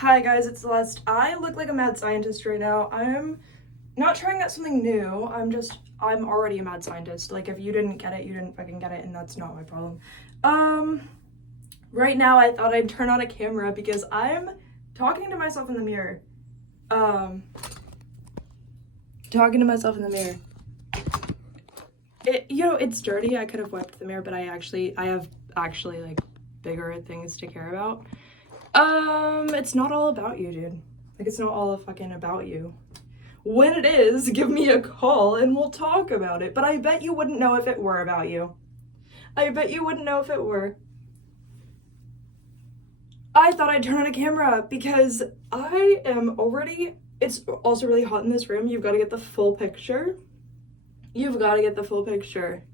Hi guys, it's Celeste. I look like a mad scientist right now. I'm not trying out something new. I'm already a mad scientist. Like, if you didn't get it, you didn't fucking get it, and that's not my problem. Right now I thought I'd turn on a camera because I'm talking to myself in the mirror. Talking to myself in the mirror. It's dirty. I could have wiped the mirror, but I have like bigger things to care about. It's not all about you, dude. Like, it's not all fucking about you. When it is, give me a call and we'll talk about it. But I bet you wouldn't know if it were about you. I bet you wouldn't know if it were. I thought I'd turn on a camera because it's also really hot in this room. You've got to get the full picture. You've got to get the full picture.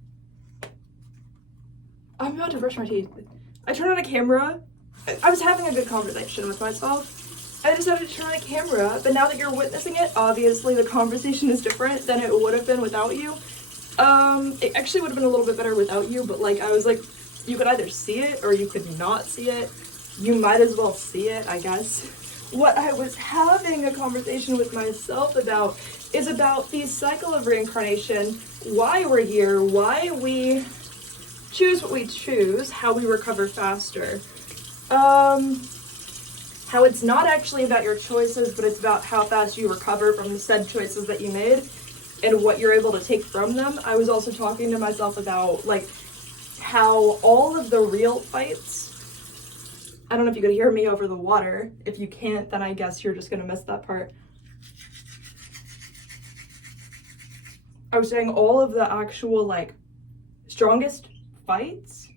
I'm about to brush my teeth. I turned on a camera. I was having a good conversation with myself. I decided to turn on a camera, but now that you're witnessing it, obviously the conversation is different than it would have been without you. It actually would have been a little bit better without you, but like, I was like, you could either see it or you could not see it. You might as well see it, I guess. What I was having a conversation with myself about is about the cycle of reincarnation, why we're here, why we choose what we choose, how we recover faster. How it's not actually about your choices, but it's about how fast you recover from the said choices that you made and what you're able to take from them. I was also talking to myself about like how all of the real fights, I don't know if you could hear me over the water. If you can't, then I guess you're just gonna miss that part. I was saying all of the actual like strongest fights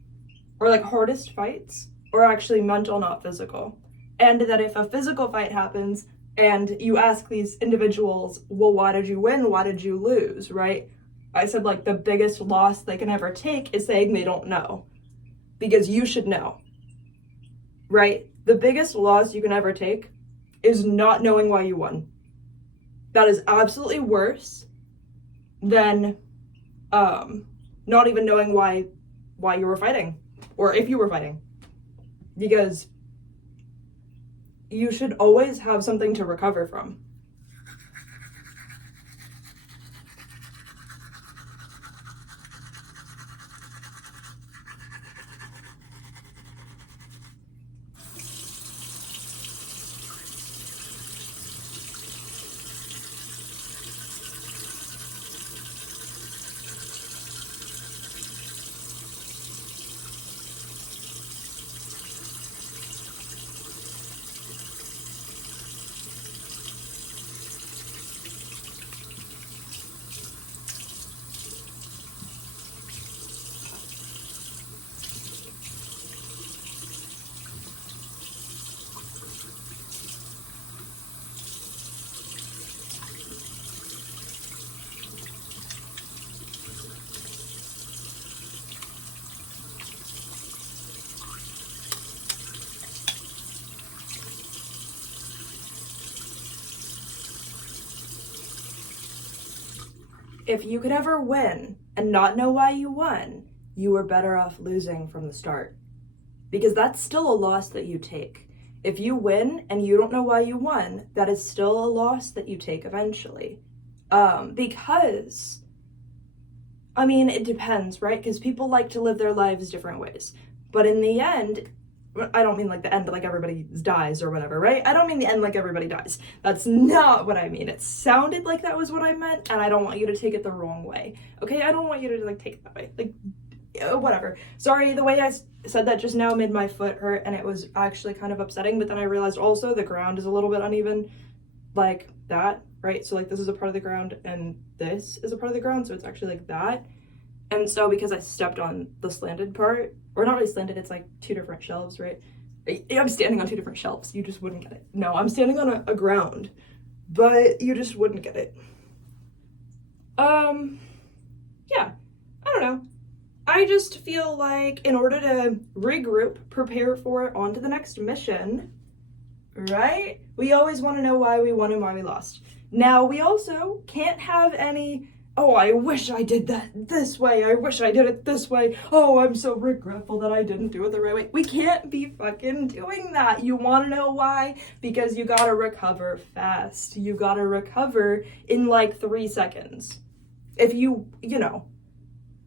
or like hardest fights are actually mental, not physical. And that if a physical fight happens and you ask these individuals, well, why did you win? Why did you lose, right? I said like the biggest loss they can ever take is saying they don't know, because you should know, right? The biggest loss you can ever take is not knowing why you won. That is absolutely worse than not even knowing why you were fighting, or if you were fighting. Because you should always have something to recover from. If you could ever win and not know why you won, you were better off losing from the start. Because that's still a loss that you take. If you win and you don't know why you won, that is still a loss that you take eventually. Because, I mean, it depends, right? Because people like to live their lives different ways. But in the end, I don't mean like the end like everybody dies or whatever, right? I don't mean the end like everybody dies. That's not what I mean. It sounded like that was what I meant, and I don't want you to take it the wrong way, okay? I don't want you to like take it that way, like whatever. Sorry, the way I said that just now made my foot hurt, and it was actually kind of upsetting, but then I realized also the ground is a little bit uneven, like that, right? So like this is a part of the ground and this is a part of the ground, so it's actually like that. And so because I stepped on the slanted part, or not really slanted, it's like two different shelves, right? I'm standing on two different shelves. You just wouldn't get it. No, I'm standing on a ground, but you just wouldn't get it. Yeah, I don't know. I just feel like in order to regroup, prepare for it, on to the next mission, right? We always want to know why we won and why we lost. Now, we also can't have any oh, I wish I did that this way. I wish I did it this way. Oh, I'm so regretful that I didn't do it the right way. We can't be fucking doing that. You want to know why? Because you gotta recover fast. You gotta recover in like 3 seconds. If you know,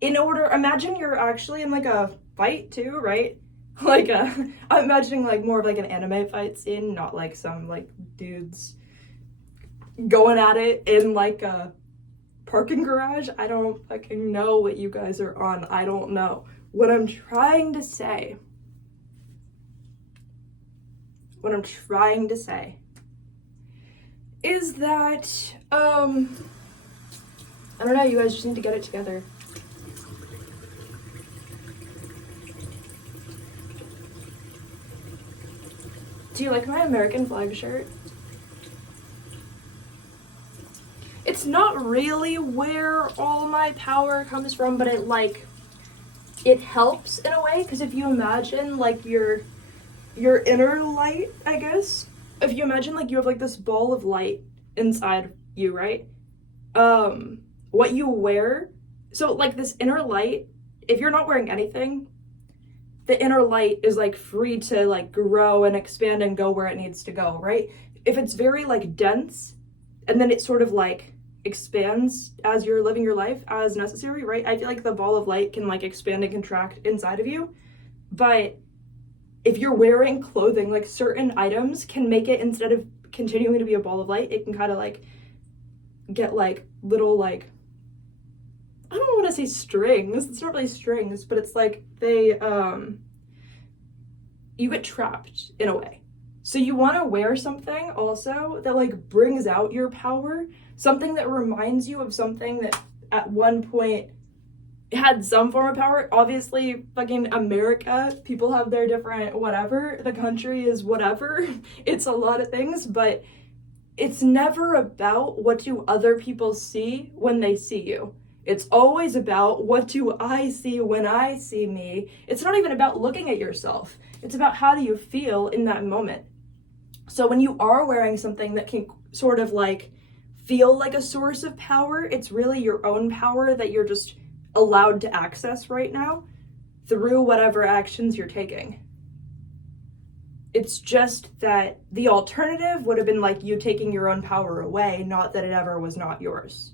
imagine you're actually in like a fight too, right? Like I'm imagining like more of like an anime fight scene, not like some like dudes going at it in like a parking garage. I don't fucking know what you guys are on. I don't know. What I'm trying to say is that, I don't know, you guys just need to get it together. Do you like my American flag shirt? It's not really where all my power comes from, but it helps in a way, because if you imagine like your inner light, I guess, if you imagine like you have like this ball of light inside you, right? What you wear, so like this inner light, if you're not wearing anything, the inner light is like free to like grow and expand and go where it needs to go, right? If it's very like dense, and then it sort of like expands as you're living your life as necessary, right? I feel like the ball of light can like expand and contract inside of you. But if you're wearing clothing, like certain items can make it, instead of continuing to be a ball of light, it can kind of like get like little like, I don't want to say strings, it's not really strings, but it's like they you get trapped in a way. So you want to wear something also that like brings out your power, something that reminds you of something that at one point had some form of power. Obviously, fucking America, people have their different whatever. The country is whatever. It's a lot of things, but it's never about what do other people see when they see you. It's always about what do I see when I see me. It's not even about looking at yourself. It's about how do you feel in that moment. So when you are wearing something that can sort of like feel like a source of power, it's really your own power that you're just allowed to access right now through whatever actions you're taking. It's just that the alternative would have been like you taking your own power away, not that it ever was not yours.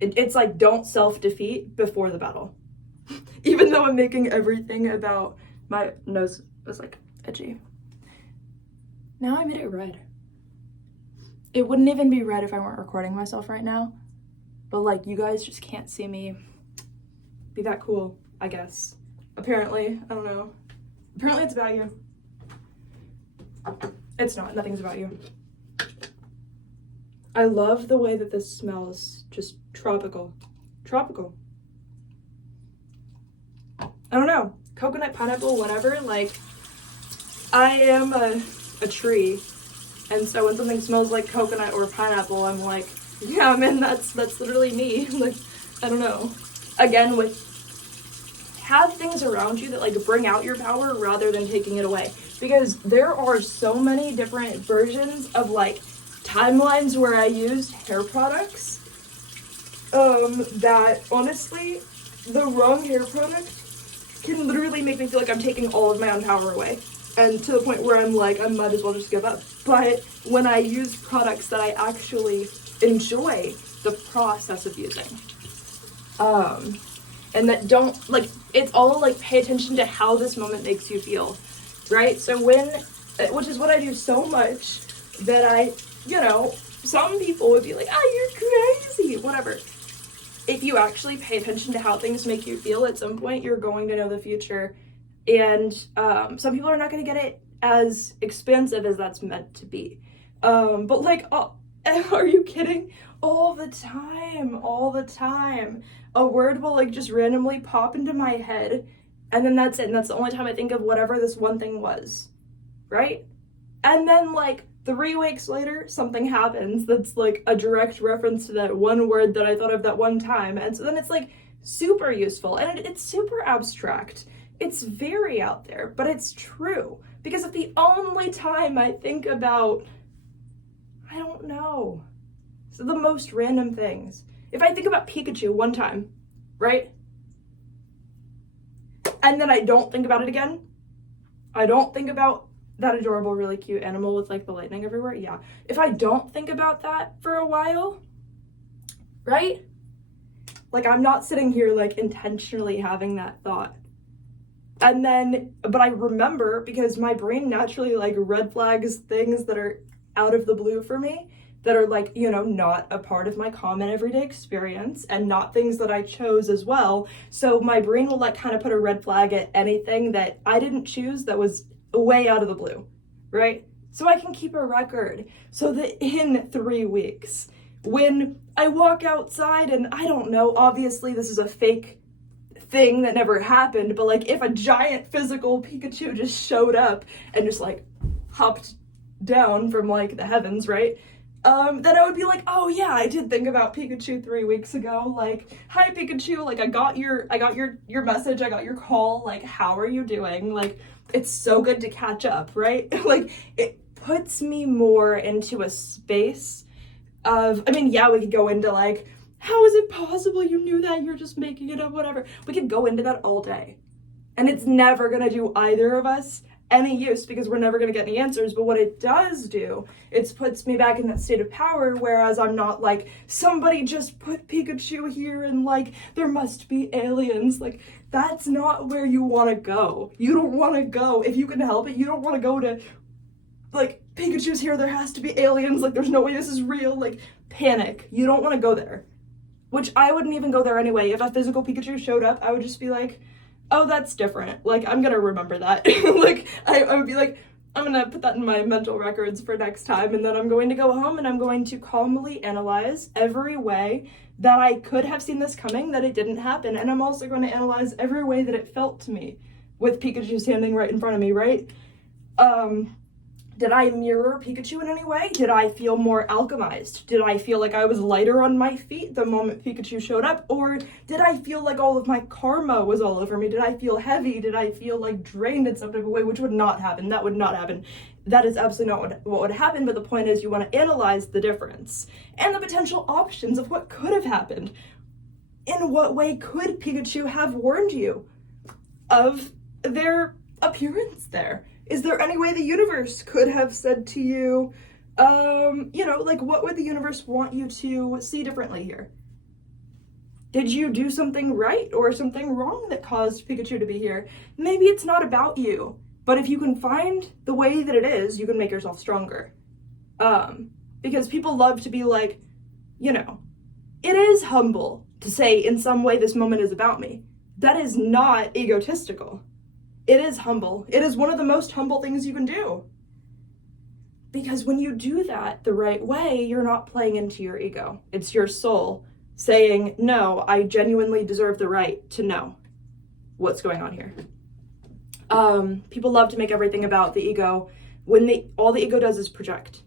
It's like, don't self-defeat before the battle. Even though I'm making everything about, my nose was like itchy. Now I made it red. It wouldn't even be red if I weren't recording myself right now. But like, you guys just can't see me be that cool, I guess. Apparently, I don't know. Apparently it's about you. It's not, nothing's about you. I love the way that this smells, just tropical. Tropical. I don't know, coconut, pineapple, whatever, like, I am a tree, and so when something smells like coconut or pineapple, I'm like, yeah, man, that's literally me. Like, I don't know. Again, have things around you that like bring out your power rather than taking it away, because there are so many different versions of like timelines where I used hair products that honestly, the wrong hair product can literally make me feel like I'm taking all of my own power away, and to the point where I'm like, I might as well just give up. But when I use products that I actually enjoy the process of using, and that don't, like, it's all like, pay attention to how this moment makes you feel, right? So which is what I do so much, that I, you know, some people would be like, oh, you're crazy, whatever. If you actually pay attention to how things make you feel, at some point you're going to know the future. And some people are not going to get it as expansive as that's meant to be. But like, are you kidding? All the time. A word will like just randomly pop into my head, and then that's it. And that's the only time I think of whatever this one thing was, right? And then like 3 weeks later, something happens that's like a direct reference to that one word that I thought of that one time. And so then it's like super useful, and it's super abstract. It's very out there, but it's true. Because if the only time I think about, I don't know, so the most random things, If I think about Pikachu one time, right? And then I don't think about it again. I don't think about that adorable, really cute animal with like the lightning everywhere. Yeah. If I don't think about that for a while, right? Like I'm not sitting here like intentionally having that thought. And then, but I remember because my brain naturally like red flags things that are out of the blue for me, that are like, you know, not a part of my common everyday experience and not things that I chose as well. So my brain will like kind of put a red flag at anything that I didn't choose that was way out of the blue, right? So I can keep a record so that in 3 weeks, when I walk outside and I don't know, obviously this is a fake thing that never happened, but like if a giant physical Pikachu just showed up and just like hopped down from like the heavens, right? Then I would be like, oh yeah, I did think about Pikachu 3 weeks ago. Like, hi Pikachu, like I got your message, I got your call, like how are you doing? Like, it's so good to catch up, right? Like, it puts me more into a space of, I mean, yeah, we could go into like, how is it possible you knew that? You're just making it up, whatever. We could go into that all day. And it's never gonna do either of us any use because we're never going to get any answers. But what it does do, it puts me back in that state of power, whereas I'm not like, somebody just put Pikachu here and like there must be aliens. Like that's not where you want to go. You don't want to go, if you can help it, you don't want to go to like Pikachu's here, there has to be aliens, like there's no way this is real, like panic. You don't want to go there, which I wouldn't even go there anyway. If a physical Pikachu showed up, I would just be like, oh, that's different. Like, I'm gonna remember that. Like, I would be like, I'm gonna put that in my mental records for next time, and then I'm going to go home and I'm going to calmly analyze every way that I could have seen this coming, that it didn't happen, and I'm also going to analyze every way that it felt to me with Pikachu standing right in front of me, right? Did I mirror Pikachu in any way? Did I feel more alchemized? Did I feel like I was lighter on my feet the moment Pikachu showed up? Or did I feel like all of my karma was all over me? Did I feel heavy? Did I feel like drained in some type of way? Which would not happen. That would not happen. That is absolutely not what would happen, but the point is you want to analyze the difference and the potential options of what could have happened. In what way could Pikachu have warned you of their appearance there? Is there any way the universe could have said to you, you know, like what would the universe want you to see differently here? Did you do something right or something wrong that caused Pikachu to be here? Maybe it's not about you, but if you can find the way that it is, you can make yourself stronger. Because people love to be like, you know, it is humble to say in some way this moment is about me. That is not egotistical. It is humble. It is one of the most humble things you can do. Because when you do that the right way, you're not playing into your ego. It's your soul saying, no, I genuinely deserve the right to know what's going on here. People love to make everything about the ego when all the ego does is project,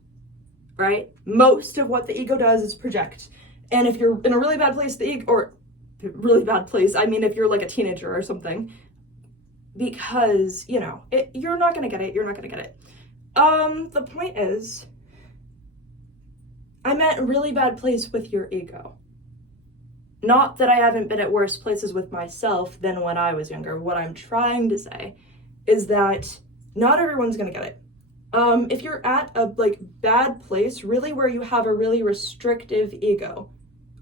right? Most of what the ego does is project. And if you're in a really bad place, I mean, if you're like a teenager or something, because, you know, you're not going to get it. You're not going to get it. The point is, I'm at a really bad place with your ego. Not that I haven't been at worse places with myself than when I was younger. What I'm trying to say is that not everyone's going to get it. If you're at a like bad place, really where you have a really restrictive ego,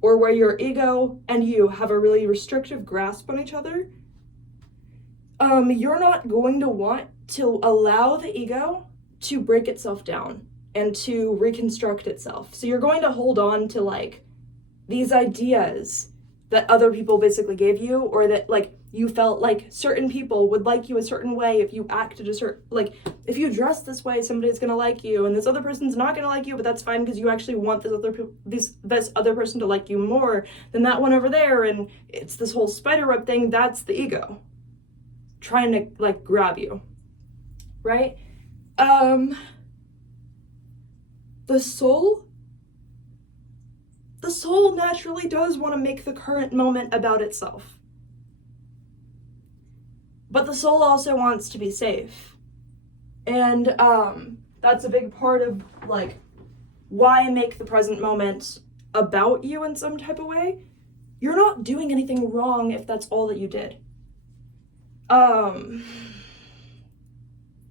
or where your ego and you have a really restrictive grasp on each other, you're not going to want to allow the ego to break itself down and to reconstruct itself. So you're going to hold on to like these ideas that other people basically gave you, or that like you felt like certain people would like you a certain way if you acted a certain, like if you dress this way, somebody's gonna like you, and this other person's not gonna like you, but that's fine because you actually want this other person to like you more than that one over there, and it's this whole spider web thing. That's the ego trying to like grab you, right? The soul naturally does want to make the current moment about itself. But the soul also wants to be safe. And that's a big part of like why make the present moment about you in some type of way, you're not doing anything wrong if that's all that you did.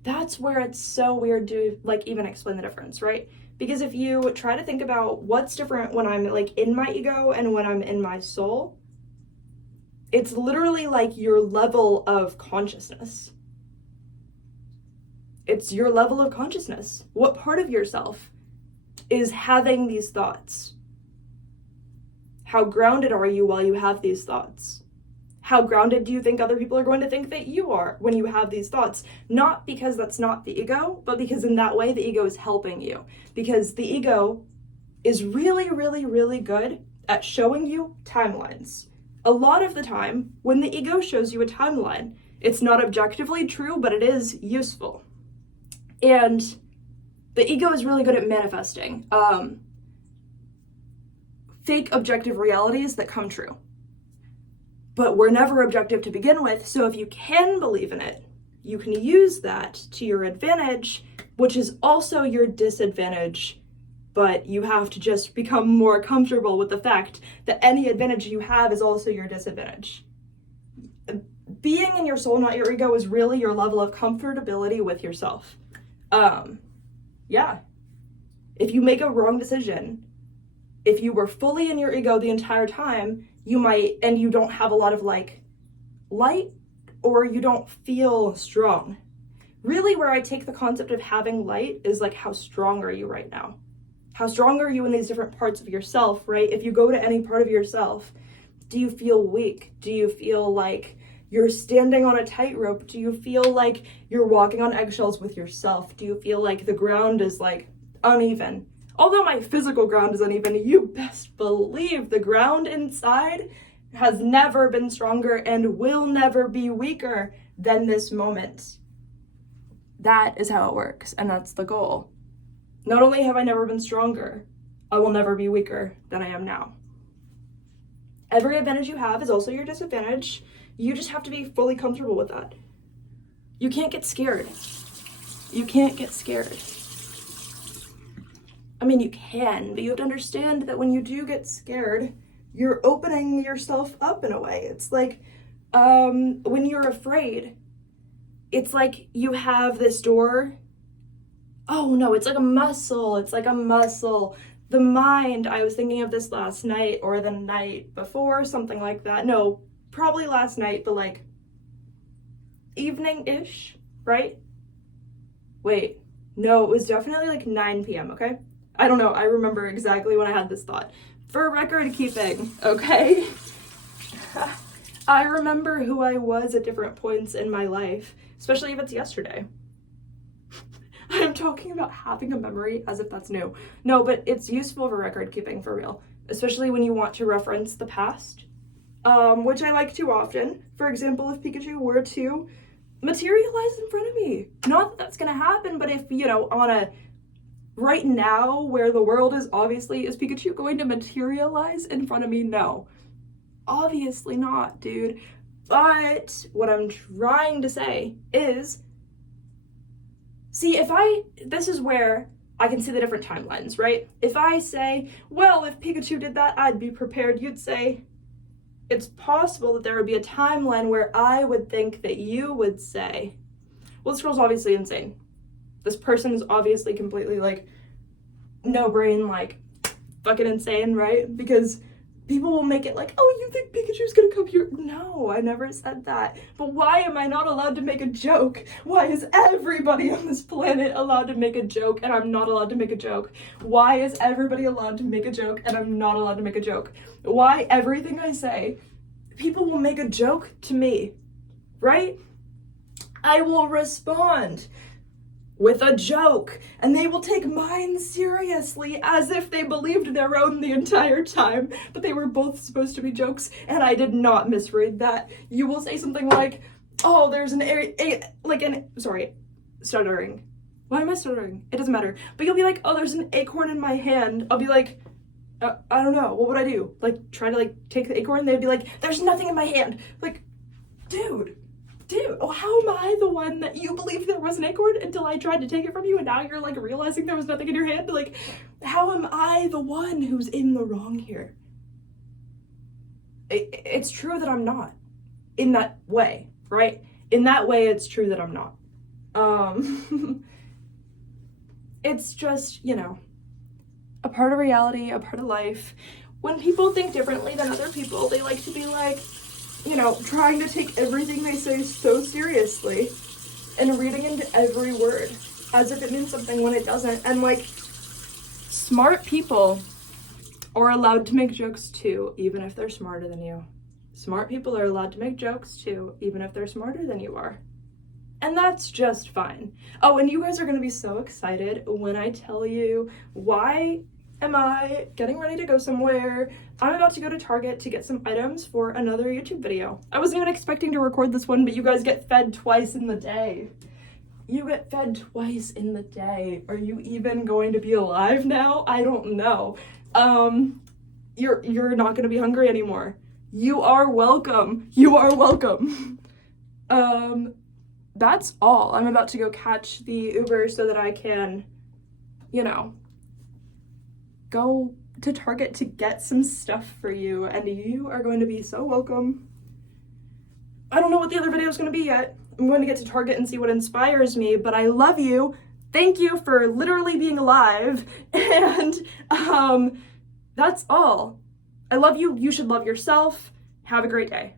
That's where it's so weird to like even explain the difference, right? Because if you try to think about what's different when I'm like in my ego and when I'm in my soul, it's literally like your level of consciousness. It's your level of consciousness. What part of yourself is having these thoughts? How grounded are you while you have these thoughts? How grounded do you think other people are going to think that you are when you have these thoughts? Not because that's not the ego, but because in that way the ego is helping you. Because the ego is really, really, really good at showing you timelines. A lot of the time, when the ego shows you a timeline, it's not objectively true, but it is useful. And the ego is really good at manifesting fake objective realities that come true. But we're never objective to begin with, so if you can believe in it, you can use that to your advantage, which is also your disadvantage, but you have to just become more comfortable with the fact that any advantage you have is also your disadvantage. Being in your soul, not your ego, is really your level of comfortability with yourself. Yeah. If you make a wrong decision, if you were fully in your ego the entire time, you might, and you don't have a lot of like light, or you don't feel strong. Really where I take the concept of having light is like, how strong are you right now? How strong are you in these different parts of yourself, right? If you go to any part of yourself, do you feel weak? Do you feel like you're standing on a tightrope? Do you feel like you're walking on eggshells with yourself? Do you feel like the ground is like uneven? Although my physical ground is uneven, you best believe the ground inside has never been stronger and will never be weaker than this moment. That is how it works, and that's the goal. Not only have I never been stronger, I will never be weaker than I am now. Every advantage you have is also your disadvantage. You just have to be fully comfortable with that. You can't get scared. You can't get scared. I mean, you can, but you have to understand that when you do get scared, you're opening yourself up in a way. It's like when you're afraid, it's like you have this door. Oh no, it's like a muscle. It's like a muscle. The mind, I was thinking of this last night or the night before, something like that. No, probably last night, but like evening-ish, right? Wait, no, it was definitely like 9 p.m., okay? I don't know, I remember exactly when I had this thought. For record keeping, okay? I remember who I was at different points in my life, especially if it's yesterday. I'm talking about having a memory as if that's new. No, but it's useful for record keeping, for real. Especially when you want to reference the past, which I like to often. For example, if Pikachu were to materialize in front of me. Not that that's gonna happen, but if, you know, on a right now where the world is, obviously, is Pikachu going to materialize in front of me? No. Obviously not, dude. But what I'm trying to say is, see, this is where I can see the different timelines, right? If I say, well, if Pikachu did that, I'd be prepared, you'd say, it's possible that there would be a timeline where I would think that you would say, well, this girl's obviously insane. This person is obviously completely, like, no brain, like, fucking insane, right? Because people will make it like, oh, you think Pikachu's gonna come here? No, I never said that. But why am I not allowed to make a joke? Why is everybody on this planet allowed to make a joke and I'm not allowed to make a joke? Why is everybody allowed to make a joke and I'm not allowed to make a joke? Why everything I say, people will make a joke to me, right? I will respond with a joke, and they will take mine seriously as if they believed their own the entire time, but they were both supposed to be jokes, and I did not misread that. You will say something like, oh, there's stuttering. Why am I stuttering? It doesn't matter. But you'll be like, oh, there's an acorn in my hand. I'll be like, I don't know, what would I do? Like, try to, like, take the acorn? They'd be like, there's nothing in my hand. Like, dude, dude, how am I the one that you believed there was an acorn until I tried to take it from you and now you're like realizing there was nothing in your hand? Like, how am I the one who's in the wrong here? It's true that I'm not in that way, right? In that way, it's true that I'm not. It's just, you know, a part of reality, a part of life. When people think differently than other people, they like to be like, you know, trying to take everything they say so seriously and reading into every word as if it means something when it doesn't. And like, smart people are allowed to make jokes too, even if they're smarter than you. Smart people are allowed to make jokes too, even if they're smarter than you are. And that's just fine. Oh, and you guys are gonna be so excited when I tell you why am I getting ready to go somewhere. I'm about to go to Target to get some items for another YouTube video. I wasn't even expecting to record this one, but you guys get fed twice in the day. You get fed twice in the day. Are you even going to be alive now? I don't know. You're not gonna be hungry anymore. You are welcome. You are welcome. That's all. I'm about to go catch the Uber so that I can, you know, go to Target to get some stuff for you, and you are going to be so welcome. I don't know what the other video is going to be yet. I'm going to get to Target and see what inspires me, but I love you. Thank you for literally being alive, and that's all. I love you. You should love yourself. Have a great day.